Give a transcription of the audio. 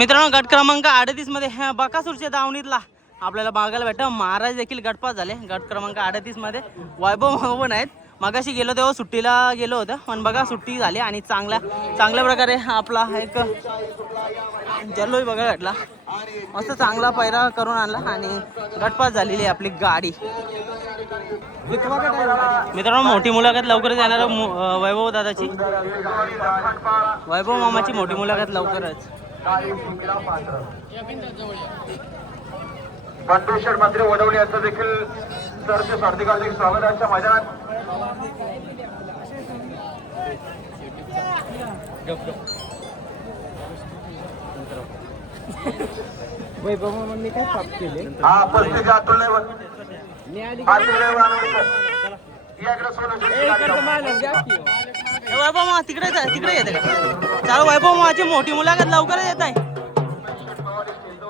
मित्रांनो गट क्रमांक 38 मध्ये बकासूरच्या दावणीतला आपल्याला बघायला भेटतं महाराज देखील गटपास झाले। गट क्रमांक 38 मध्ये वैभव पण आहेत। मगाशी गेलो तेव्हा सुट्टीला गेलो होतं पण बघा सुट्टी झाली आणि चांगल्या प्रकारे आपला एक जल्लोष बघायला भेटला। मस्त चांगला पैरा करून आणला आणि गटपास झालेली आपली गाडी। मित्रांनो मोठी मुलाखत लवकरच येणार वैभव दादाची, वैभव मामाची मोठी मुलाखत लवकरच। बंडूशेठ मंत्री वडवली यांचं देखील सरचे हार्दिक हार्दिक स्वागताच्या मैदानात। वैभव मामांनी काय प्राप्त केले? हा पस्तीस अतुलवर वैभव मामा तिकडे येते का? चालू वैभव मामाची मोठी मुलाखत लवकरच येत आहे।